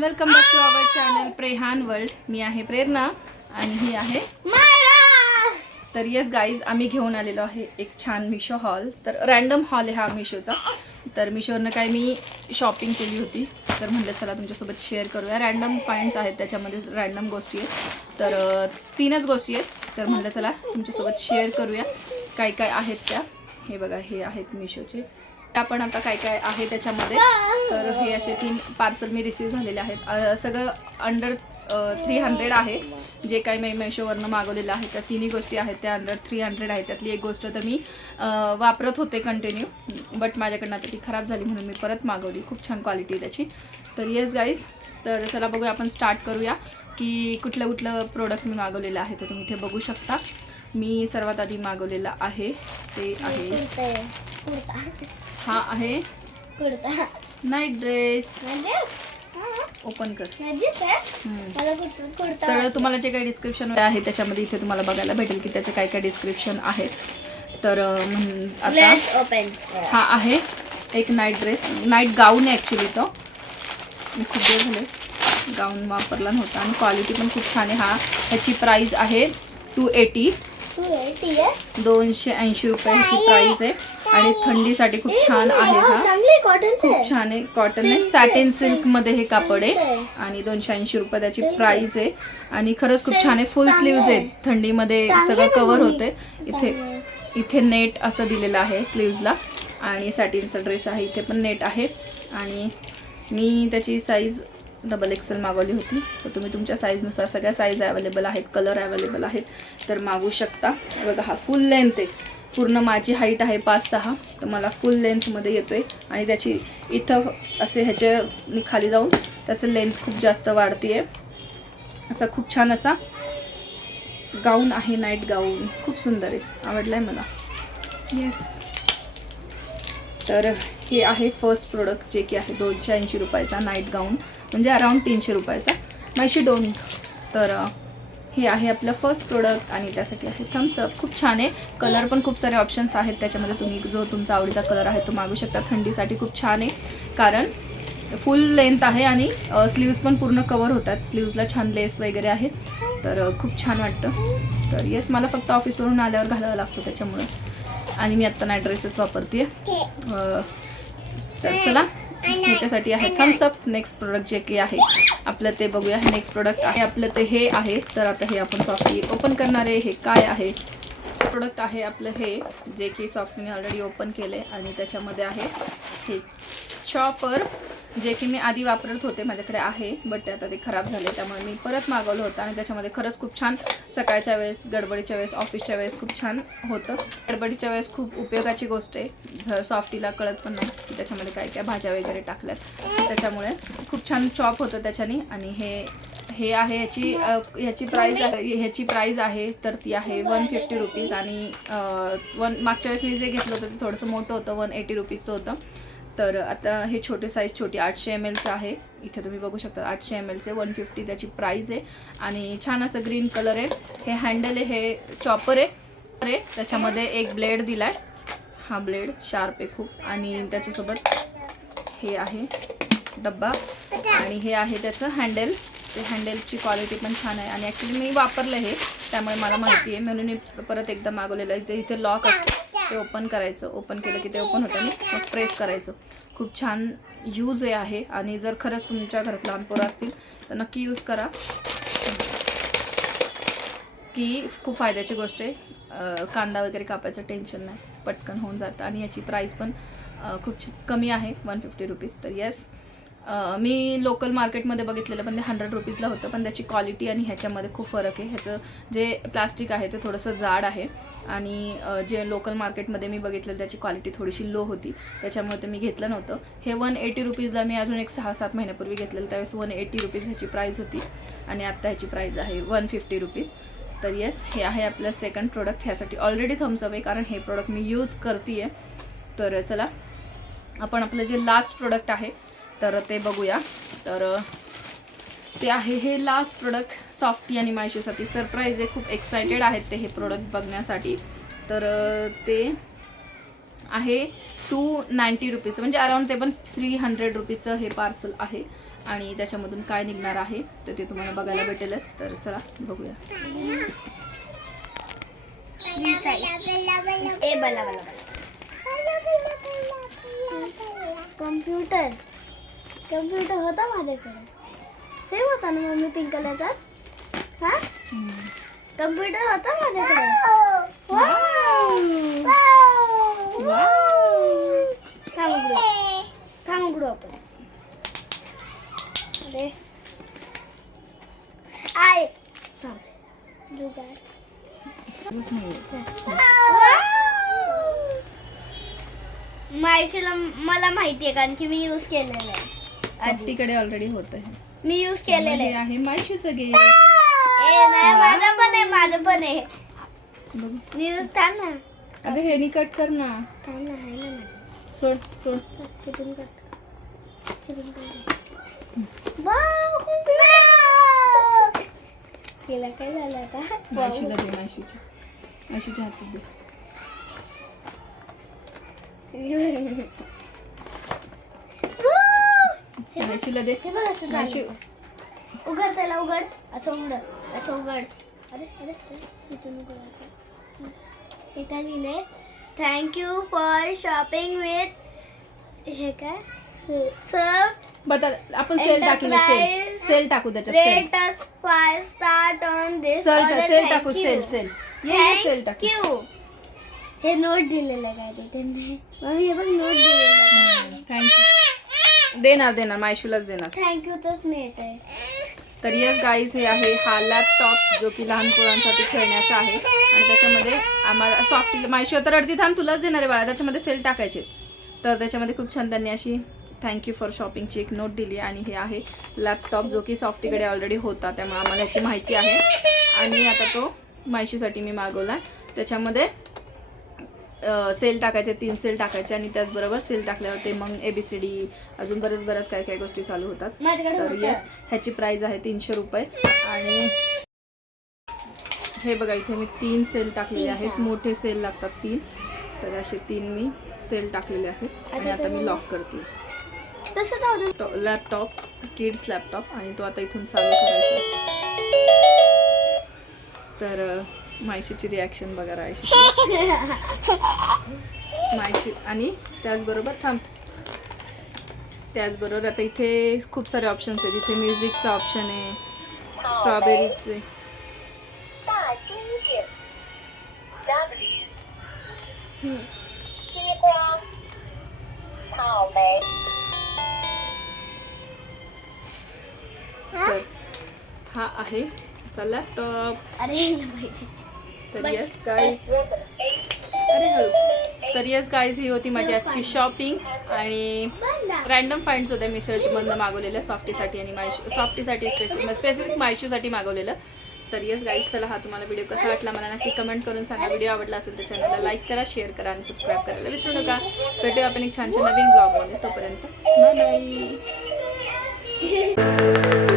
Everyone, welcome back to our channel Prehan world. मी आहे प्रेरणा आणि ही आहे मायरा. तर येस गाईज, आम्ही घेऊन आलेलो आहे एक छान मिशो हॉल. तर रॅन्डम हॉल आहे हा मिशोचा. तर मिशोवरनं काय मी शॉपिंग केली होती, तर म्हटलं चला तुमच्यासोबत शेअर करूया. रॅन्डम पॉईंट्स आहेत त्याच्यामध्ये, रॅन्डम गोष्टी आहेत. तर 3च गोष्टी आहेत. तर म्हटलं चला तुमच्यासोबत शेअर करूया काय काय आहेत त्या. हे बघा, हे आहेत मिशोचे. आपण आता काय काय आहे त्याच्यामध्ये. तर हे असे 3 पार्सल मी रिसीव्ह झालेले आहेत. सगळं अंडर 300 आहे. जे काही मी मेशोवरनं मागवलेलं आहे त्या 3ही गोष्टी आहेत त्या अंडर 300 आहे. त्यातली एक गोष्ट तर मी वापरत होते कंटिन्यू, बट माझ्याकडनं आता ती खराब झाली म्हणून मी परत मागवली. खूप छान क्वालिटी आहे त्याची. तर येस गाईज, तर चला बघूया, आपण स्टार्ट करूया की कुठलं प्रोडक्ट मी मागवलेलं आहे. तर तुम्ही इथे बघू शकता. मी सर्वात आधी मागवलेला आहे ते आहे, हा आहे नाईट ड्रेस. ओपन कर. तर तुम्हाला जे काही डिस्क्रिप्शन आहे त्याच्यामध्ये इथे तुम्हाला बघायला भेटेल की त्याचे काय काय डिस्क्रिप्शन आहे. तर आता हा आहे एक नाईट ड्रेस, नाईट गाऊन आहे ॲक्च्युली. तो मी खूप दिवस झाले गाऊन वापरला नव्हता आणि क्वालिटी पण खूप छान आहे. ह्याची प्राईस आहे 280, 280 रुपये ह्याची प्राईस आहे. आणि थंडीसाठी खूप छान आहे. हा खूप छान आहे, कॉटन आहे, सॅटिन सिल्क मध्ये हे कापड आहे. आणि 280 रुपये त्याची प्राईस आहे. आणि खरंच खूप छान आहे. फुल स्लीव्ज आहेत, थंडीमध्ये सगळं कव्हर होते. इथे नेट असं दिलेलं आहे स्लीव्जला. आणि सॅटिनचा ड्रेस आहे, इथे पण नेट आहे. आणि मी त्याची साईज XXL मागवली होती. तर तुम्ही तुमच्या साईजनुसार सगळ्या साईज अवेलेबल आहेत, कलर अवेलेबल आहेत, तर मागवू शकता. बघा, हा फुल लेंथ आहे. पूर्ण माझी हाईट आहे 5'6", तर मला फुल लेंथमध्ये येतो आहे. आणि त्याची इथं असे ह्याच्या खाली जाऊन त्याचं लेंथ खूप जास्त वाढते आहे. असा खूप छान असा गाऊन आहे, नाईट गाऊन. खूप सुंदर आहे, आवडला आहे मला. येस, तर हे आहे फर्स्ट प्रोडक्ट, जे की आहे 280 रुपयाचा नाईट गाऊन, म्हणजे अराउंड 300 रुपयाचा. मायशी डोंट. तर हे आहे आपलं फर्स्ट प्रोडक्ट. आणि त्यासाठी आहे थम्सअप. खूप छान आहे. कलर पण खूप सारे ऑप्शन्स आहेत त्याच्यामध्ये. तुम्ही जो तुमचा आवडीचा कलर आहे तो मागू शकता. थंडीसाठी खूप छान आहे, कारण फुल लेंथ आहे आणि स्लीव्ज पण पूर्ण कवर होतात. स्लीव्जला छान लेस वगैरे आहे, तर खूप छान वाटतं. तर येस, मला फक्त ऑफिसवरून आल्यावर घालावं लागतो त्याच्यामुळे. आणि मी आत्ता नाईट ड्रेसेस वापरते. तर चला, ह्याच्यासाठी आहे थम्सअप. नेक्स्ट प्रोडक्ट जे की आहे आपलं ते बघूया. नेक्स्ट प्रोडक्ट आहे आपलं ते हे आहे. तर आता हे आपण सॉफ्टली ओपन करणार आहे. हे काय आहे प्रोडक्ट आहे आपलं हे, जे की सॉफ्टलीने ऑलरेडी ओपन केले. आणि त्याच्यामध्ये आहे हे चॉपर, जे की मी आधी वापरत होते, माझ्याकडे आहे, बट आता ते खराब झाले, त्यामुळे मी परत मागवलं होतं. आणि त्याच्यामध्ये खरंच खूप छान, सकाळच्या वेळेस, गडबडीच्या वेळेस, ऑफिसच्या वेळेस खूप छान होतं. गडबडीच्या वेळेस खूप उपयोगाची गोष्ट आहे. सॉफ्टीला कळत पण नाही की त्याच्यामध्ये काय काय भाज्या वगैरे टाकल्यात, त्याच्यामुळे खूप छान चॉप होतं त्याच्याने. आणि हे आहे ह्याची प्राईज आहे तर ती आहे 150 रुपीज. आणि मागच्या वेळेस मी जे घेतलं होतं ते थोडंसं मोठं होतं, 180 रुपीजचं होतं. तर आता हे छोटी साईज, छोटी 800 mlचं आहे. इथे तुम्ही बघू शकता 800 mlचे 150 त्याची प्राईज आहे. आणि छान असं ग्रीन कलर आहे. हे हँडल आहे, हे चॉपर आहे. त्याच्यामध्ये एक ब्लेड दिला आहे. हा ब्लेड शार्प आहे खूप. आणि त्याच्यासोबत हे आहे डब्बा. आणि हे आहे त्याचं हँडल. ते हँडलची क्वालिटी पण छान आहे. आणि ॲक्च्युली मी वापरलं हे, त्यामुळे मला माहिती आहे, म्हणून मी परत एकदा मागवलेलं आहे. इथे लॉक असतं, ते ओपन करायचं. ओपन केलं की ते ओपन होतं आणि मग प्रेस करायचं. खूप छान यूज आहे. आणि जर खरंच तुमच्या घरात लहान पोरं असतील तर नक्की यूज करा, की खूप फायद्याची गोष्ट आहे. कांदा वगैरे कापायचं टेन्शन नाही, पटकन होऊन जातं. आणि याची प्राईस पण खूप कमी आहे, 150 रुपीज. तर येस, मी लोकल मार्केटमध्ये बघितलेलं पण ते 100 रुपीजला होतं. पण त्याची क्वालिटी आणि ह्याच्यामध्ये खूप फरक आहे. ह्याचं जे प्लास्टिक आहे ते थोडंसं जाड आहे. आणि जे लोकल मार्केटमध्ये मी बघितलेलं त्याची क्वालिटी थोडीशी लो होती, त्याच्यामुळे ते मी घेतलं नव्हतं. हे 180 रुपीजला मी अजून एक 6-7 महिन्यापूर्वी घेतलेलं, त्यावेळेस 180 रुपीज ह्याची प्राईस होती. आणि आत्ता ह्याची प्राईस आहे 150 रुपीज. तर येस, हे आहे आपलं सेकंड प्रोडक्ट. ह्यासाठी ऑलरेडी थम्सअप आहे, कारण हे प्रोडक्ट मी यूज करते आहे. तर चला, आपण आपलं जे लास्ट प्रोडक्ट आहे तर ते बघूया. तर ते आहे हे लास्ट प्रोडक्ट सॉफ्टी आणि मायशोसाठी. सरप्राईज आहे, खूप एक्सायटेड आहेत ते हे प्रोडक्ट बघण्यासाठी. तर ते आहे 290 रुपीज, म्हणजे अराउंड ते पण 300 रुपीजचं हे पार्सल आहे. आणि त्याच्यामधून काय निघणार आहे तर ते तुम्हाला बघायला भेटेलच. तर चला बघूया. कम्प्युटर होता माझ्याकडे, सेम होता ना मम्मी पिंक कलरचाच. हा कम्प्युटर होता माझ्याकडे. थांब उघडू आपण. अरे आय मायशीला मला माहिती आहे कारण की मी यूज केलेलं आहे. सॉफ्टीकडे ऑलरेडी होत आहे. मी यूज केलेलं आहे मायशूचं गे. माझं पण आहे. मी यूज थांब ना. अगं हे कट कर ना. थांब ना, आहे ना. सोड सोड. किती कट. केला काय झालं आता. मायशीला दे. मायशीच्या हातात दे. मायशीला दे. मायशी उघड त्याला, उघड. असं उघड. अरे इथून उघड. असं इथं लिहिले थँक्यू फॉर शॉपिंग विथ हे काय सर. बता आपण सेल टाकू. सेल टाकू त्याच्यात. Rate as 5 star on this order. Sale टाकू. सेल ये सेल टाकू. हे नोट दिलेलं काय ते त्यांनी. मम्मी हे बघ नोट दिलेलं. थँक्यू. देणार मायशूलाच देणार. थँक्यूच नेट आहे. तर यस गाईज हे आहे हा लॅपटॉप जो की लहान पोरांसाठी खेळण्याचा आहे आणि त्याच्यामध्ये आम्हाला सॉफ्टी मायशू आता रडती. थांब तुलाच देणार आहे बाळा. त्याच्यामध्ये सेल टाकायचे. तर त्याच्यामध्ये खूप छान त्यांनी अशी थँक्यू फॉर शॉपिंगची एक नोट दिली आणि हे आहे लॅपटॉप जो की सॉफ्टीकडे ऑलरेडी होता त्यामुळे आम्हाला याची माहिती आहे आणि आता तो मायशूसाठी मी मागवला. त्याच्यामध्ये सेल टाकायचे 3 सेल टाकायचे आणि त्याचबरोबर सेल टाकल्यावर ते मग ABCD अजून बऱ्याच काय गोष्टी चालू होतात. तर येस ह्याची प्राइस आहे 300 रुपये आणि हे बघा इथे मी 3 सेल टाकलेले आहेत. मोठे सेल लागतात 3. तर असे 3 मी सेल टाकलेले आहेत आणि आता मी लॉक करते. लॅपटॉप किड्स लॅपटॉप आणि तो आता इथून चालू करायचा. तर मायशीची रिॲक्शन बघा. मायशी आणि त्याचबरोबर आता इथे खूप सारे ऑप्शन्स आहेत. इथे म्युझिकचा ऑप्शन आहे, स्ट्रॉबेरीचे. तर हा आहे असा लॅपटॉप. तर येस गाईज ही होती माझी आजची शॉपिंग आणि रॅन्डम फाइंड्स होत्या मिशोची बंद मागवलेल्या सॉफ्टीसाठी आणि सॉफ्टीसाठी स्पेसिफिक मायशूसाठी मागवलेलं. तर येस गाईज चला हा तुम्हाला व्हिडिओ कसा वाटला मला नक्की कमेंट करून सांगा. व्हिडिओ आवडला असेल तर चॅनलला लाईक करा, शेअर करा आणि सबस्क्राईब करायला विसरू नका. भेटूया आपण एक छानशा नवीन ब्लॉगमध्ये. तोपर्यंत बाय.